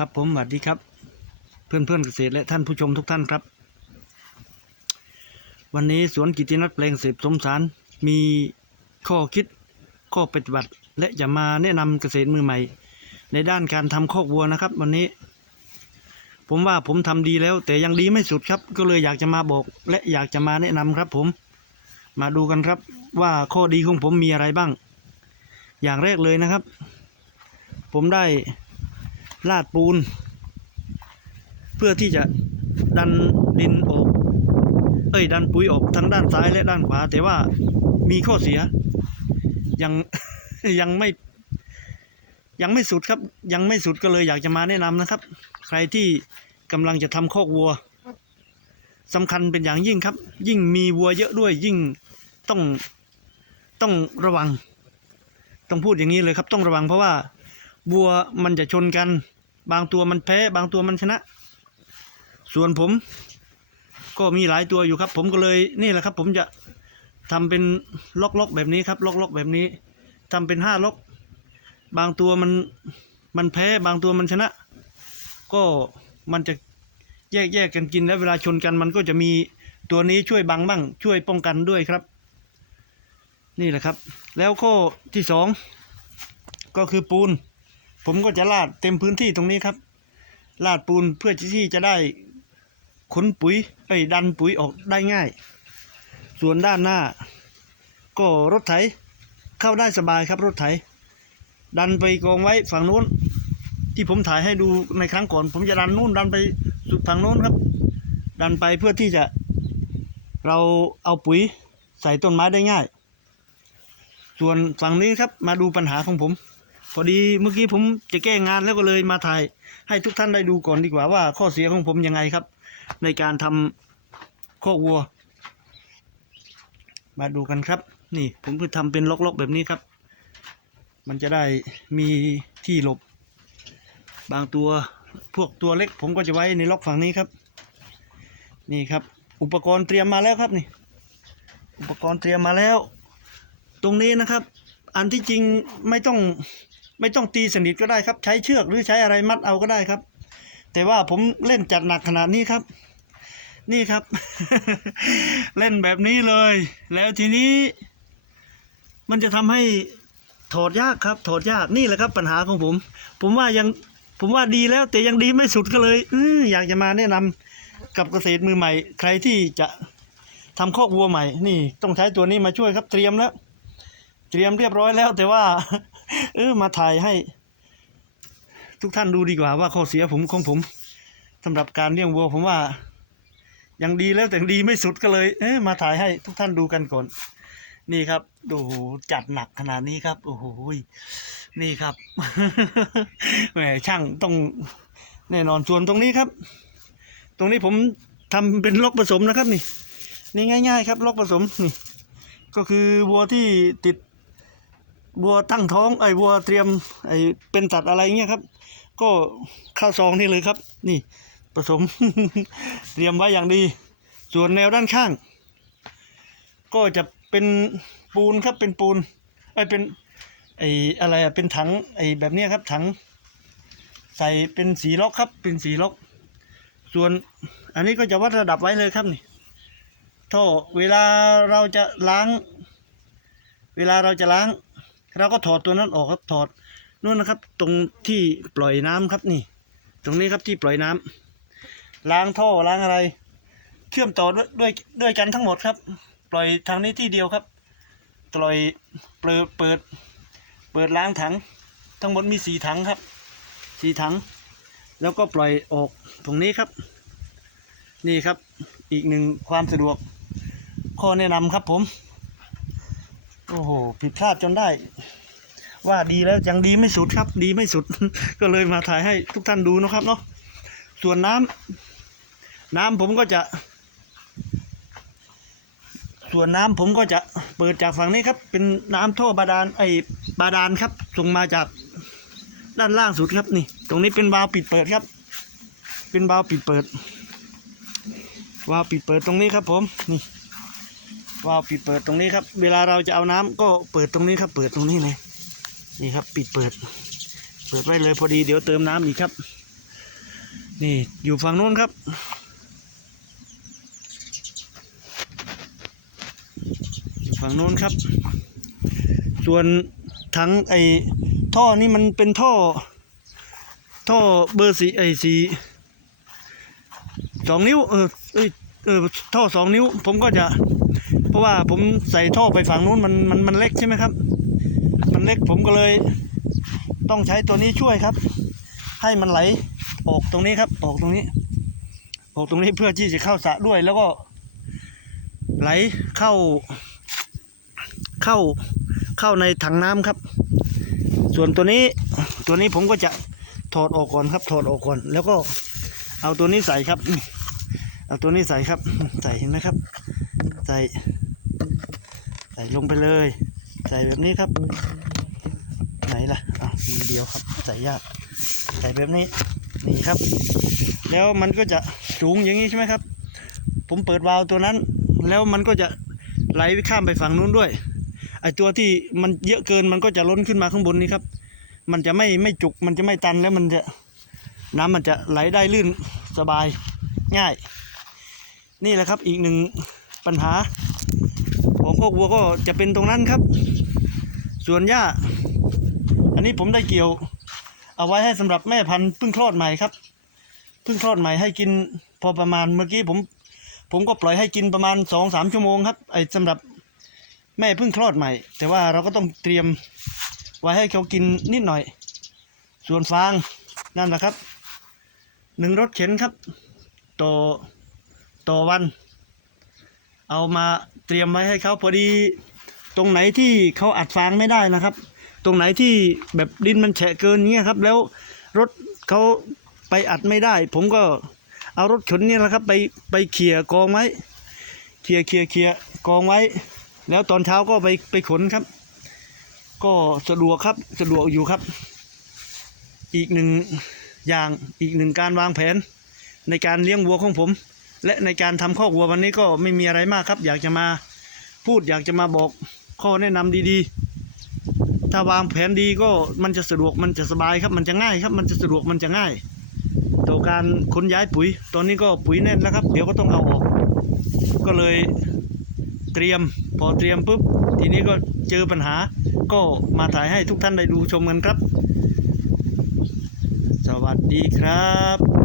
ครับผมสวัสดีครับ เพื่อนเพื่อนเกษตรและท่านผู้ชมทุกท่านครับ วันนี้สวนกิตินัทแปลงเสพสมสารมีข้อคิดข้อปฏิบัติและจะมาแนะนำเกษตรมือใหม่ ในด้านการทำคอกวัวนะครับ วันนี้ ผมว่าผมทำดีแล้ว แต่ยังดีไม่สุดครับ ก็เลยอยากจะมาบอก และอยากจะมาแนะนำครับผม มาดูกันครับว่าข้อดีของผมมีอะไรบ้าง อย่างแรกเลยนะครับ ผมได้ ลาดปูน เพื่อที่จะดันดินออก เอ้ย ดันปุ๋ยออกทั้งด้านซ้ายและด้านขวา แต่ว่ามีข้อเสีย ยังยังไม่ ยังไม่สุดครับ ยังไม่สุดก็เลยอยากจะมาแนะนำนะครับ ใครที่กำลังจะทำคอกวัวสำคัญเป็นอย่างยิ่งครับ ยิ่งมีวัวเยอะด้วยยิ่งต้องต้องระวัง ต้องพูดอย่างนี้เลยครับ ต้องระวังเพราะว่า วัวมันจะชนกัน บางตัวมันแพ้ บางตัวมันชนะ ส่วนผม ก็มีหลายตัวอยู่ครับ ผมก็เลยนี่แหละครับ ผมจะทำเป็นล็อกๆแบบนี้ครับล็อกๆแบบนี้ทำเป็นห้าล็อก บางตัวมันมันแพ้ บางตัวมันชนะ ก็มันจะแยกแยกกันกินแล้วเวลาชนกันมันก็จะมีตัวนี้ช่วยบังบ้าง ช่วยป้องกันด้วยครับ นี่แหละครับ แล้วข้อที่สองก็คือปูน ผมก็จะลาดเต็มพื้นที่ตรงนี้ครับ ลาดปูนเพื่อที่จะได้ขนปุ๋ยไอ้ดันปุ๋ยออกได้ง่าย ส่วนด้านหน้า ก็รถไถเข้าได้สบายครับรถไถ ดันไปกองไว้ฝั่งนู้น ที่ผมถ่ายให้ดูในครั้งก่อน ผมจะดันนู้นดันไปสุดฝั่งนู้นครับ ดันไปเพื่อที่จะ เราเอาปุ๋ยใส่ต้นไม้ได้ง่าย ส่วนฝั่งนี้ครับมาดูปัญหาของผม พอดีเมื่อกี้ผมจะแก้งานแล้วก็เลยมาถ่าย ให้ทุกท่านได้ดูก่อนดีกว่าว่า ข้อเสียของผมยังไงครับ ในการทำคอกวัว มาดูกันครับ นี่ผมคือทำเป็นล็อกๆแบบนี้ครับ มันจะได้มีที่หลบ บางตัวพวกตัวเล็ก ผมก็จะไว้ในล็อกฝั่งนี้ครับ นี่ครับ อุปกรณ์เตรียมมาแล้วครับนี่ อุปกรณ์เตรียมมาแล้ว ตรงนี้นะครับ อันที่จริงไม่ต้องไม่ต้องตีสนิทก็ได้ครับ ใช้เชือกหรือใช้อะไรมัดเอาก็ได้ครับ แต่ว่าผมเล่นจัดหนักขนาดนี้ครับ นี่ครับ เล่นแบบนี้เลย แล้วทีนี้ มันจะทำให้ถอดยากครับ ถอดยากนี่แหละครับ ปัญหาของผม ผมว่ายังผมว่าดีแล้ว แต่ยังดีไม่สุดก็เลยอออยากจะมาแนะนำกับเกษตรมือใหม่ ใครที่จะทำคอกวัวใหม่ นี่ต้องใช้ตัวนี้มาช่วยครับเตรียมแล้ว เตรียมเรียบร้อยแล้ว แต่ว่า เออมาถ่ายให้ ทุกท่านดูดีกว่าว่าข้อเสียผมของผมสำหรับการเลี้ยงวัวผมว่ายังดีแล้วแต่ยังดีไม่สุดก็เลย เออมาถ่ายให้ทุกท่านดูกันก่อน นี่ครับโอ้โหจัดหนักขนาดนี้ครับโอ้โหนี่ครับแหมช่างต้องแน่นอนส่วนตรงนี้ครับ ตรงนี้ผมทำเป็นล็อกผสมนะครับนี่นี่ง่าย ๆ ครับล็อกผสมนี่ก็คือวัวที่ติด วัวตั้งท้องไอ้วัวเตรียมไอ้เป็นตัดอะไรเงี้ยครับ ก็ข้าวซองนี่เลยครับ นี่ผสม เตรียมไว้อย่างดี ส่วนแนวด้านข้าง ก็จะเป็นปูนครับเป็นปูนไอ้เป็นไอ้อะไรอะเป็นถังไอ้แบบเนี้ยครับ ถัง ใส่เป็นสีล็อกครับ เป็นสีล็อก ส่วนอันนี้ก็จะวัดระดับไว้เลยครับนี่ท่อเวลาเราจะล้าง เวลาเราจะล้าง เราก็ถอดตัวนั้นออกครับถอดนู่นนะครับ ตรงที่ปล่อยน้ำครับนี่ ตรงนี้ครับที่ปล่อยน้ำล้างท่อล้างอะไร เชื่อมต่อด้วยด้วยด้วยกันทั้งหมดครับ ปล่อยทางนี้ที่เดียวครับปล่อยเปิดเปิด เปิดล้างถัง ทั้งหมดมีสี่ถังครับสี่ถัง แล้วก็ปล่อยออกตรงนี้ครับ นี่ครับอีกหนึ่งความสะดวกข้อแนะนำครับผม โอ้โหผิดพลาดจนได้ ว่าดีแล้วยังดีไม่สุดครับ ดีไม่สุด ก็เลยมาถ่ายให้ทุกท่านดูนะครับเนาะส่วนน้ำน้ำผมก็จะ ส่วนน้ำผมก็จะเปิดจากฝั่งนี้ครับ เป็นน้ำท่อบาดาลไอ้บาดาลครับส่งมาจากด้านล่างสุดครับนี่ ตรงนี้เป็นวาล์วปิดเปิดครับ เป็นวาล์วปิดเปิดวาล์วปิดเปิดตรงนี้ครับผมนี่ วาล์วปิดเปิดตรงนี้ครับ เวลาเราจะเอาน้ำก็เปิดตรงนี้ครับ เปิดตรงนี้เลยนี่ครับ ปิดเปิด เปิดไว้เลยพอดีเดี๋ยวเติมน้ำอีกครับ นี่อยู่ฝั่งนู้นครับ อยู่ฝั่งนู้นครับ ส่วนถังไอ้ท่อนี่มันเป็นท่อ ท่อเบอร์สีไอ้สีสองนิ้วเออเออท่อสองนิ้ว ผมก็จะ เพราะว่าผมใส่ท่อไปฝั่งนู้นมันมันมันเล็กใช่ไหมครับ มันเล็กผมก็เลย ต้องใช้ตัวนี้ช่วยครับ ให้มันไหลออกตรงนี้ครับ ออกตรงนี้ ออกตรงนี้เพื่อที่จะเข้าสระด้วย แล้วก็ ไหลเข้า เข้าเข้าในถังน้ำครับ ส่วนตัวนี้ตัวนี้ผมก็จะถอดออกก่อนครับ ถอดออกก่อน แล้วก็เอาตัวนี้ใส่ครับ เอาตัวนี้ใส่ครับ ใส่เห็นไหมครับ ใส่ ใส่ลงไปเลย ใส่แบบนี้ครับ ไหนล่ะอะมีเดียวครับ ใส่ยาก ใส่แบบนี้ นี่ครับ แล้วมันก็จะสูงอย่างนี้ใช่ไหมครับ ผมเปิดวาล์วตัวนั้น แล้วมันก็จะไหลข้ามไปฝั่งนู้นด้วยไอตัวที่มันเยอะเกินมันก็จะล้นขึ้นมาข้างบนนี้ครับ มันจะไม่ไม่จุกมันจะไม่ตันแล้วมันจะน้ำมันจะไหลได้ลื่นสบายง่าย นี่แหละครับอีกหนึ่ง ปัญหา ของพวกวัวก็จะเป็นตรงนั้นครับ ส่วนหญ้า อันนี้ผมได้เกี่ยว เอาไว้ให้สำหรับแม่พันธุ์เพิ่งคลอดใหม่ครับเพิ่งคลอดใหม่ให้กินพอประมาณเมื่อกี้ผม ผมก็ปล่อยให้กินประมาณสองสามชั่วโมงครับไอ้สำหรับแม่เพิ่งคลอดใหม่ แต่ว่าเราก็ต้องเตรียมไว้ให้เขากินนิดหน่อย ส่วนฟางนั่นแหละครับหนึ่งรถเข็นครับต่อต่อวัน เอามาเตรียมไว้ให้เขาพอดี ตรงไหนที่เขาอัดฟางไม่ได้นะครับ ตรงไหนที่แบบดินมันแฉะเกินเงี้ยครับ แล้วรถเขาไปอัดไม่ได้ ผมก็เอารถขนเนี่ยแหละครับ ไปไปเขี่ยกองไว้เขี่ยเขี่ยเขี่ยกองไว้ แล้วตอนเช้าก็ไปไปขนครับ ก็สะดวกครับสะดวกอยู่ครับ อีกหนึ่งอย่างอีกหนึ่งการวางแผนในการเลี้ยงวัวของผม และในการทำข้อวัววันนี้ก็ไม่มีอะไรมากครับ อยากจะมาพูดอยากจะมาบอกข้อแนะนำดีๆ ถ้าวางแผนดีก็มันจะสะดวกมันจะสบายครับ มันจะง่ายครับ มันจะสะดวกมันจะง่ายต่อการขนย้ายปุ๋ย ตอนนี้ก็ปุ๋ยแน่นแล้วครับ เดี๋ยวก็ต้องเอาออก ก็เลยเตรียมพอเตรียมปุ๊บทีนี้ก็เจอปัญหาก็มาถ่ายให้ทุกท่านได้ดูชมกันครับ สวัสดีครับ